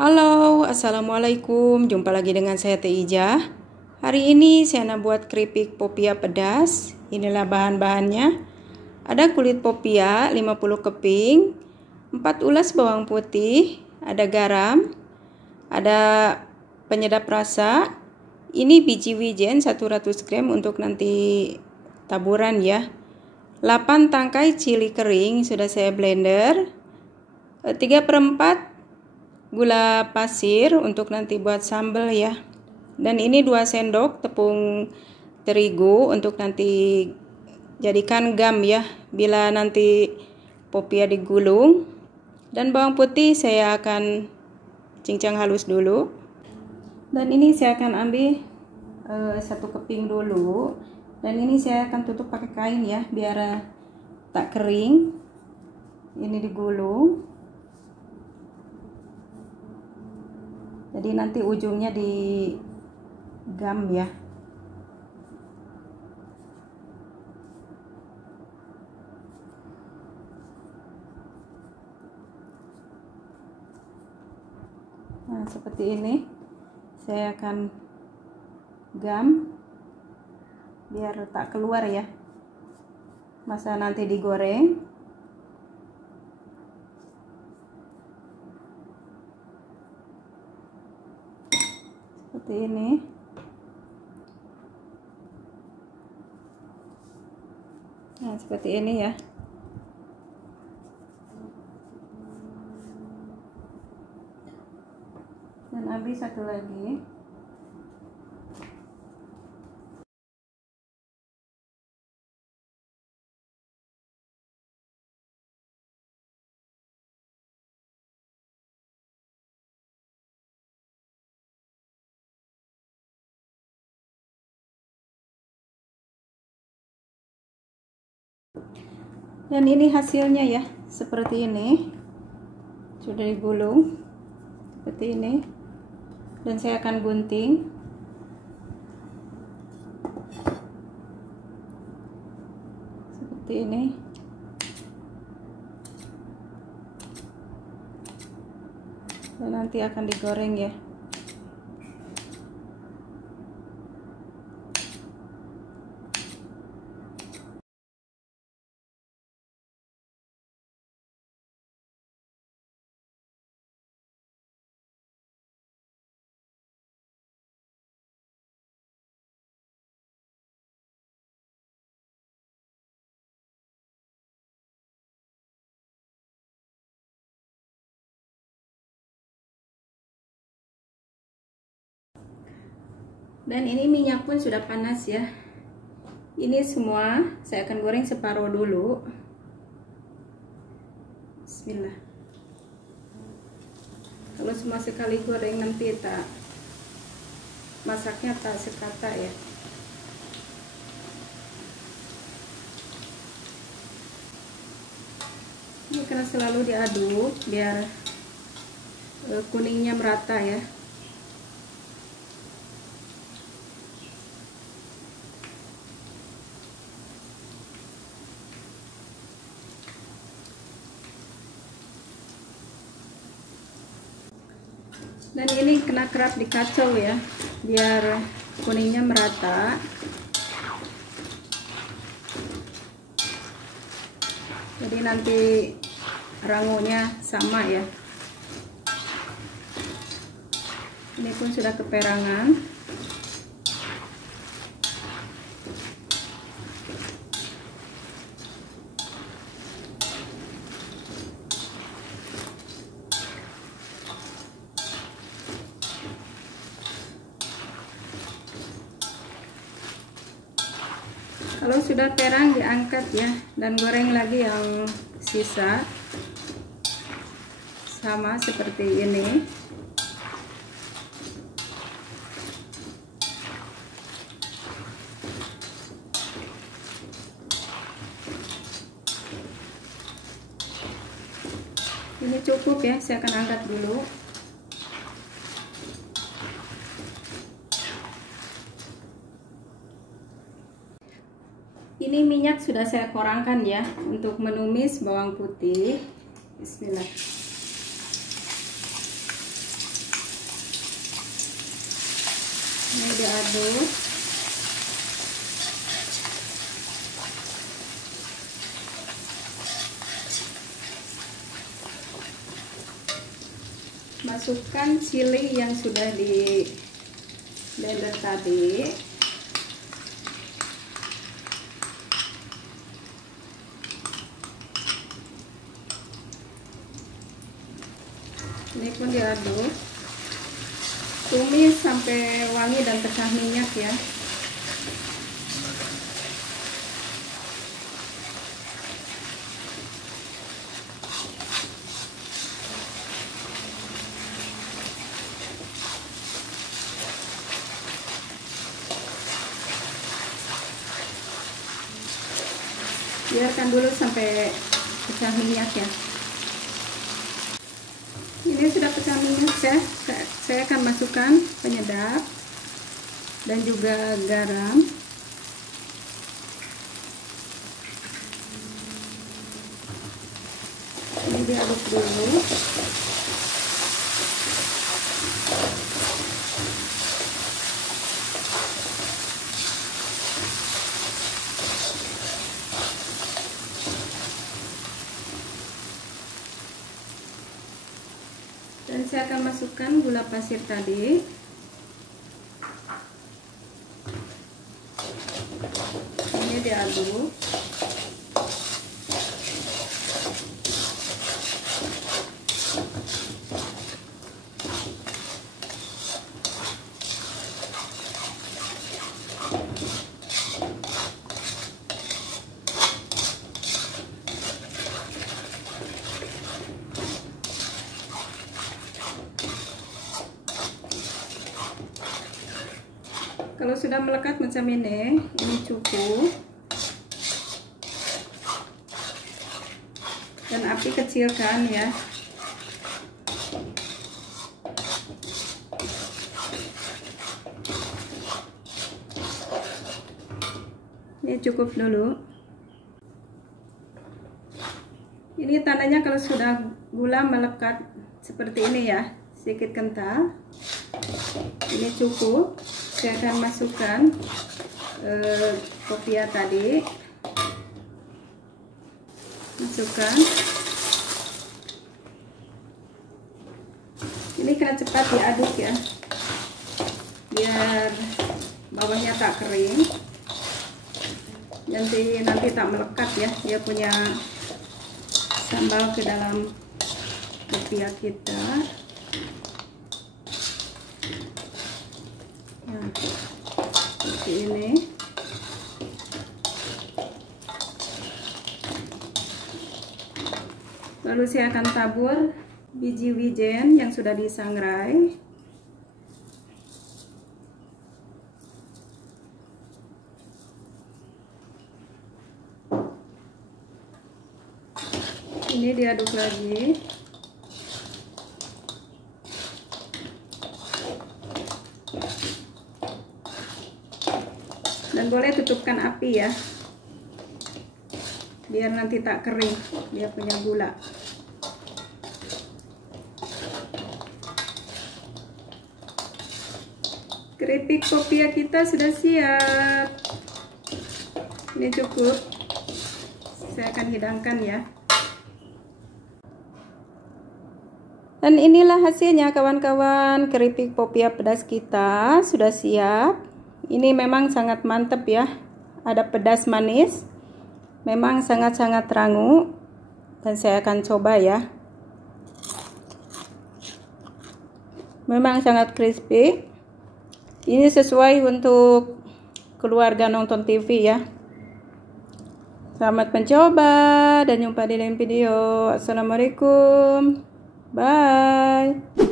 Halo, assalamualaikum. Jumpa lagi dengan saya Teh Ija. Hari ini saya nak buat keripik popia pedas. Inilah bahan-bahannya. Ada kulit popia 50 keping, 4 ulas bawang putih, ada garam, ada penyedap rasa. Ini biji wijen 100 gram untuk nanti taburan ya. 8 tangkai cili kering sudah saya blender. 3/4 gula pasir untuk nanti buat sambal ya. Dan ini 2 sendok tepung terigu untuk nanti jadikan gam ya bila nanti popia digulung. Dan bawang putih saya akan cincang halus dulu. Dan ini saya akan ambil 1 keping dulu. Dan ini saya akan tutup pakai kain ya biar tak kering. Ini digulung. Jadi nanti ujungnya di gam ya. Nah, seperti ini. Saya akan gam biar tak keluar ya. Masa nanti digoreng. Seperti ini. Nah, seperti ini ya. Dan ambil satu lagi. Dan ini hasilnya ya, seperti ini. Sudah digulung seperti ini. Dan saya akan gunting. Seperti ini. Dan nanti akan digoreng ya. Dan ini minyak pun sudah panas ya. Ini semua saya akan goreng separuh dulu. Bismillah. Kalau semua sekali goreng nanti tak masaknya tak sekata ya. Ini karena selalu diaduk biar kuningnya merata ya. Dan ini kena kerap dikacau ya biar kuningnya merata. Jadi nanti rangunya sama ya. Ini pun sudah keperangan. Kalau sudah perang diangkat ya dan goreng lagi yang sisa sama seperti ini. Ini cukup ya, saya akan angkat dulu. Ini minyak sudah saya kurangkan ya untuk menumis bawang putih. Bismillah. aduk. Masukkan chili yang sudah di blender tadi. Ini pun diaduk. Tumis sampai wangi dan pecah minyak ya. Biarkan dulu sampai pecah minyak ya. Ini sudah pecah minyak ya. Saya akan masukkan penyedap dan juga garam. Ini diaduk dulu. Dan saya akan masukkan gula pasir tadi. Ini diaduk. Kalau sudah melekat macam ini cukup. Dan api kecilkan ya. Ini cukup dulu. Ini tandanya kalau sudah gula melekat seperti ini ya, sedikit kental. Ini cukup. Saya akan masukkan popia tadi. Masukkan. Ini kena cepat diaduk ya, biar bawahnya tak kering. Nanti tak melekat ya, dia punya sambal ke dalam popia kita. Nah, seperti ini. Lalu saya akan tabur biji wijen yang sudah disangrai. Ini diaduk lagi. Dan boleh tutupkan api ya, biar nanti tak kering dia punya gula. Keripik popia kita sudah siap. Ini cukup. Saya akan hidangkan ya. Dan inilah hasilnya kawan-kawan, keripik popia pedas kita sudah siap. Ini memang sangat mantap ya. Ada pedas manis. Memang sangat-sangat rangu. Dan saya akan coba ya. Memang sangat crispy. Ini sesuai untuk keluarga nonton TV ya. Selamat mencoba dan jumpa di lain video. Assalamualaikum. Bye.